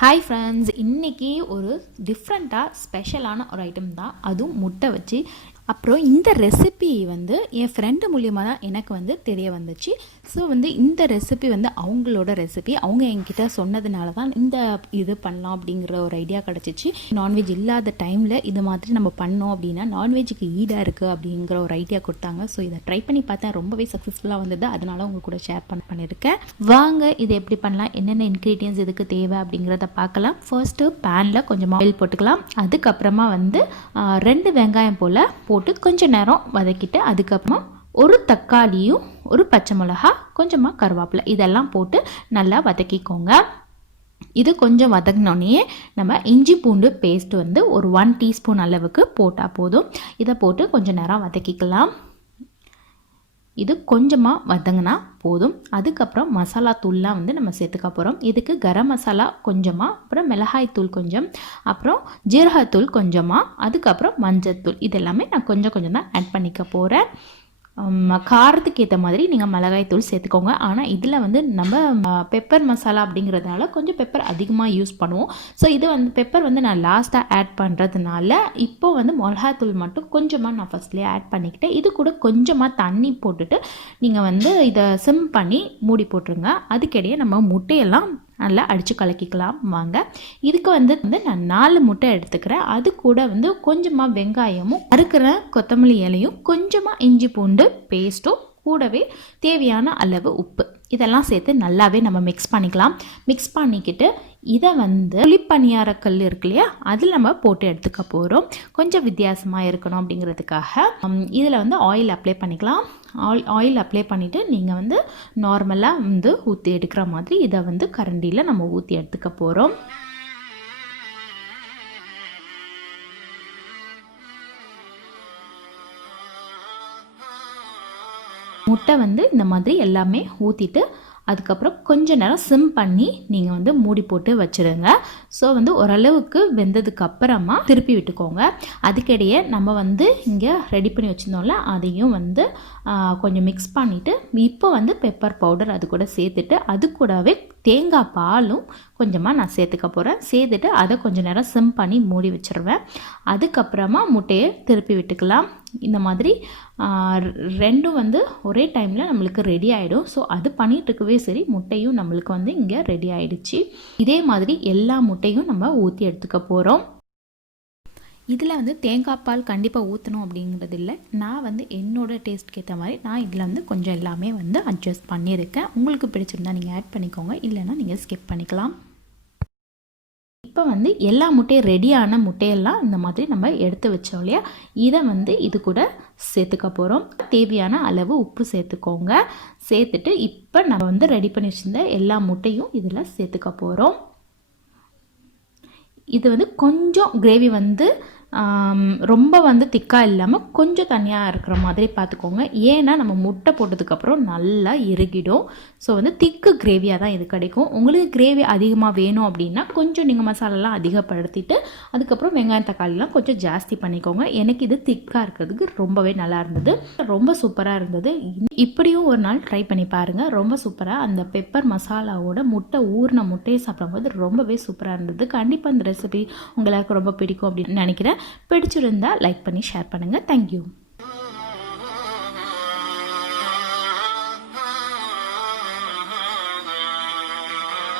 Hi friends, இன்றைக்கி ஒரு டிஃப்ரெண்ட்டாக ஸ்பெஷலான ஒரு ஐட்டம் தான், அதுவும் முட்டை வச்சு. அப்புறம் இந்த ரெசிபி வந்து என் ஃப்ரெண்டு மூலியமாக தான் எனக்கு வந்து தெரிய வந்துச்சு. ஸோ வந்து இந்த ரெசிபி வந்து அவங்களோட ரெசிபி, அவங்க என்கிட்ட சொன்னதுனால தான் இந்த இது பண்ணலாம் அப்படிங்கிற ஒரு ஐடியா கிடச்சிச்சு. நான்வெஜ் இல்லாத டைமில் இது மாதிரி நம்ம பண்ணோம் அப்படின்னா நான்வெஜ்ஜுக்கு ஈடாக இருக்குது அப்படிங்கிற ஒரு ஐடியா கொடுத்தாங்க. ஸோ இதை ட்ரை பண்ணி பார்த்தேன், ரொம்பவே சக்ஸஸ்ஃபுல்லாக வந்தது. அதனால உங்கள் கூட ஷேர் பண்ணியிருக்கேன். வாங்க இது எப்படி பண்ணலாம், என்னென்ன இன்க்ரீடியன்ஸ் இதுக்கு தேவை அப்படிங்கிறத பார்க்கலாம். ஃபர்ஸ்ட்டு பேனில் கொஞ்சமாக ஆயில் போட்டுக்கலாம். அதுக்கப்புறமா வந்து 2 வெங்காயம் போல் போட்டு கொஞ்சம் நேரம் வதக்கிட்டு, அதுக்கப்புறமா ஒரு தக்காளியும் ஒரு பச்சை மிளகா கொஞ்சமாக கருவேப்பிலை இதெல்லாம் போட்டு நல்லா வதக்கிக்கோங்க. இது கொஞ்சம் வதங்கினோடனே நம்ம இஞ்சி பூண்டு பேஸ்ட் வந்து ஒரு 1 டீஸ்பூன் அளவுக்கு போட்டால் போதும். இதை போட்டு கொஞ்சம் நேரம் வதக்கிக்கலாம். இது கொஞ்சமாக வதங்கினா போதும். அதுக்கப்புறம் மசாலா தூள்லாம் வந்து நம்ம சேர்த்துக்க போகிறோம். இதுக்கு கரம் மசாலா கொஞ்சமாக, அப்புறம் மிளகாய் தூள் கொஞ்சம், அப்புறம் ஜீரகத்தூள் கொஞ்சமாக, அதுக்கப்புறம் மஞ்சள் தூள் இதெல்லாமே நான் கொஞ்சம் தான் ஆட் பண்ணிக்க போகிறேன். காரத்துக்கு ஏற்ற மாதிரி நீங்கள் மிளகாய் தூள் சேர்த்துக்கோங்க. ஆனால் இதில் வந்து நம்ம பெப்பர் மசாலா அப்படிங்கிறதுனால கொஞ்சம் பெப்பர் அதிகமாக யூஸ் பண்ணுவோம். ஸோ இது வந்து பெப்பர் வந்து நான் லாஸ்ட்டாக ஆட் பண்ணுறதுனால இப்போ வந்து மிளகாய் தூள் மட்டும் கொஞ்சமாக நான் ஃபஸ்ட்லேயே ஆட் பண்ணிக்கிட்டேன். இது கூட கொஞ்சமாக தண்ணி போட்டுட்டு நீங்கள் வந்து இதை சிம் பண்ணி மூடி போட்டுருங்க. அதுக்கிடையே நம்ம முட்டையெல்லாம் நல்லா அடித்து கலக்கிக்கலாம். வாங்க, இதுக்கு வந்து நான் 4 முட்டை எடுத்துக்கிறேன். அது கூட வந்து கொஞ்சமாக வெங்காயமும், அறுக்கிற கொத்தமல்லி இலையும், கொஞ்சமாக இஞ்சி பூண்டு பேஸ்ட்டும், கூடவே தேவையான அளவு உப்பு இதெல்லாம் சேர்த்து நல்லாவே நம்ம மிக்ஸ் பண்ணிக்கலாம். மிக்ஸ் பண்ணிக்கிட்டு இதை வந்து பனியாரக்கல் இருக்கு இல்லையா, அதில் நம்ம போட்டு எடுத்துக்க போகிறோம். கொஞ்சம் வித்தியாசமாக இருக்கணும் அப்படிங்கிறதுக்காக இதில் வந்து ஆயில் அப்ளை பண்ணிக்கலாம். ஆயில் அப்ளை பண்ணிவிட்டு நீங்கள் வந்து நார்மலாக வந்து ஊற்றி எடுக்கிற மாதிரி இதை வந்து கரண்டியில் நம்ம ஊற்றி எடுத்துக்க போகிறோம். முட்டை வந்து இந்த மாதிரி எல்லாமே ஊற்றிட்டு அதுக்கப்புறம் கொஞ்ச நேரம் சிம் பண்ணி நீங்கள் வந்து மூடி போட்டு வச்சுருங்க. ஸோ வந்து ஓரளவுக்கு வெந்ததுக்கு அப்புறமா திருப்பி விட்டுக்கோங்க. அதுக்கிடையே நம்ம வந்து இங்கே ரெடி பண்ணி வச்சுருந்தோம்ல, அதையும் வந்து கொஞ்சம் மிக்ஸ் பண்ணிவிட்டு இப்போ வந்து பெப்பர் பவுடர் அது கூட சேர்த்துட்டு, அது கூடவே தேங்காய் பாலும் கொஞ்சமாக நான் சேர்த்துக்க போகிறேன். சேர்த்துட்டு அதை கொஞ்சம் நேரம் சிம் பண்ணி மூடி வச்சுருவேன். அதுக்கப்புறமா முட்டையை திருப்பி விட்டுக்கலாம். இந்த மாதிரி ரெண்டும் வந்து ஒரே டைமில் நம்மளுக்கு ரெடி ஆகிடும். ஸோ அது பண்ணிகிட்டு இருக்கவே சரி, முட்டையும் நம்மளுக்கு வந்து இங்கே ரெடி ஆகிடுச்சு. இதே மாதிரி எல்லா முட்டையும் நம்ம ஊற்றி எடுத்துக்க போகிறோம். இதில் வந்து தேங்காய் பால் கண்டிப்பாக ஊற்றணும் அப்படிங்கிறது இல்லை. நான் வந்து என்னோடய டேஸ்ட்க்கு ஏற்ற மாதிரி நான் இதில் வந்து கொஞ்சம் எல்லாமே வந்து அட்ஜஸ்ட் பண்ணியிருக்கேன். உங்களுக்கு பிடிச்சிருந்தா நீங்கள் ஆட் பண்ணிக்கோங்க, இல்லைன்னா நீங்கள் ஸ்கிப் பண்ணிக்கலாம். இப்போ வந்து எல்லா முட்டையும் ரெடியான முட்டையெல்லாம் இந்த மாதிரி நம்ம எடுத்து வச்சோம் இல்லையா, இதை வந்து இது கூட சேர்த்துக்க போகிறோம். தேவையான அளவு உப்பு சேர்த்துக்கோங்க. சேர்த்துட்டு இப்போ நம்ம வந்து ரெடி பண்ணி வச்சுருந்த எல்லா முட்டையும் இதில் சேர்த்துக்க போகிறோம். இது வந்து கொஞ்சம் கிரேவி வந்து ரொம்ப வந்து திக்காக இல்லாமல் கொஞ்சம் தனியாக இருக்கிற மாதிரி பார்த்துக்கோங்க. ஏன்னா நம்ம முட்டை போட்டதுக்கப்புறம் நல்லா இறுகிடும். ஸோ வந்து திக்கு கிரேவியாக தான் இது கிடைக்கும். உங்களுக்கு கிரேவி அதிகமாக வேணும் அப்படின்னா கொஞ்சம் நீங்கள் மசாலாலாம் அதிகப்படுத்திட்டு அதுக்கப்புறம் வெங்காயம் தக்காளிலாம் கொஞ்சம் ஜாஸ்தி பண்ணிக்கோங்க. எனக்கு இது திக்காக இருக்கிறதுக்கு ரொம்பவே நல்லா இருந்தது, ரொம்ப சூப்பராக இருந்தது. இப்படியும் ஒரு நாள் ட்ரை பண்ணி பாருங்கள், ரொம்ப சூப்பராக. அந்த பெப்பர் மசாலாவோட முட்டை ஊறின முட்டையை சாப்பிடும்போது ரொம்பவே சூப்பராக இருந்தது. கண்டிப்பாக இந்த ரெசிபி உங்களுக்கு ரொம்ப பிடிக்கும் அப்படின்னு நினைக்கிறேன். பிடிச்சிருந்தா லைக் பண்ணி ஷேர் பண்ணுங்கள். தேங்க்யூ.